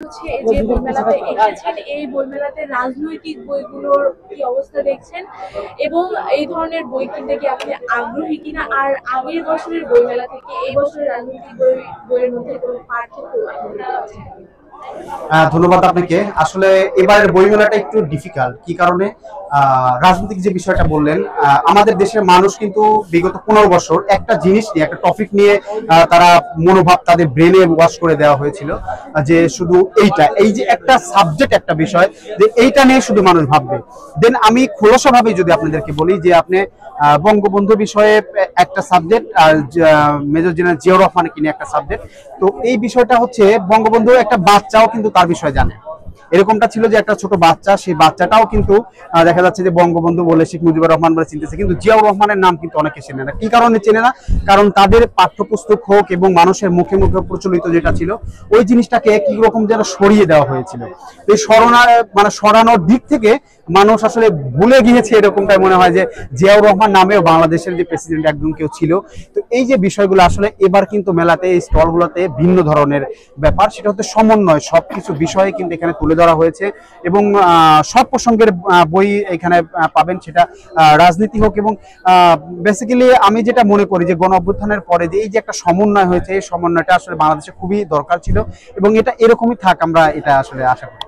যে বইমেলাতে এসেছেন এই বইমেলাতে রাজনৈতিক বইগুলোর কি অবস্থা দেখছেন এবং এই ধরনের বই কিনতে কি আপনি আগ্রহী কিনা, আর আগের বছরের বইমেলা থেকে এই বছরের রাজনৈতিক বইয়ের মধ্যে কোনো পার্থক্য আছে? ধন্যবাদ আপনাকে। আসলে এবারের বইমেলাটা একটু ডিফিকাল্ট, কি কারণে? রাজনৈতিক যে বিষয়টা বললেন, আমাদের দেশের মানুষ কিন্তু বিগত 15 বছর একটা জিনিস নিয়ে, একটা টপিক নিয়ে তারা মনোভাব তাদের ব্রেনে ওয়াশ করে দেওয়া হয়েছিল যে শুধু এই যে একটা সাবজেক্ট, একটা বিষয়, যে এইটা নিয়ে শুধু মানুষ ভাববে। দেন আমি খোলসাভাবে যদি আপনাদেরকে বলি যে আপনি বঙ্গবন্ধু বিষয়ে একটা সাবজেক্ট আর মেজর জেনারেল জিয়াউর রহমানকে নিয়ে একটা সাবজেক্ট। তো এই বিষয়টা হচ্ছে বঙ্গবন্ধু একটা বাচ্চাও কিন্তু তার বিষয়ে জানে। এরকমটা ছিল যে একটা ছোট বাচ্চা, সেই বাচ্চাটাও কিন্তু দেখা যাচ্ছে যে বঙ্গবন্ধু বলে, শেখ মুজিবুর রহমান বলে চিনতেছে, কিন্তু জিয়াউর রহমানের নাম কিন্তু অনেকে চেনে না। কি কারণে চেনে না? কারণ তাদের পাঠ্যপুস্তক হোক এবং মানুষের মুখে মুখে প্রচলিত যেটা ছিল, ওই জিনিসটাকে কি রকম যেন সরিয়ে দেওয়া হয়েছিল। এই সরানোর দিক থেকে মানুষ আসলে ভুলে গিয়েছে, এরকমটাই মনে হয় যে জিয়াউর রহমান নামেও বাংলাদেশের যে প্রেসিডেন্ট একজন কেউ ছিল। তো এই যে বিষয়গুলো আসলে এবার কিন্তু মেলাতে, এই স্টলগুলোতে ভিন্ন ধরনের ব্যাপার, সেটা হচ্ছে সমন্বয়, সবকিছু বিষয়ে কিন্তু এখানে তুলে ধরা হয়েছে এবং সব প্রসঙ্গের বই এখানে পাবেন, সেটা রাজনীতি হোক। এবং বেসিক্যালি আমি যেটা মনে করি যে গণ অভ্যুত্থানের পরে যে এই যে একটা সমন্বয় হয়েছে, এই সমন্বয়টা আসলে বাংলাদেশে খুবই দরকার ছিল এবং এটা এরকমই থাক, আমরা এটা আসলে আশা করি।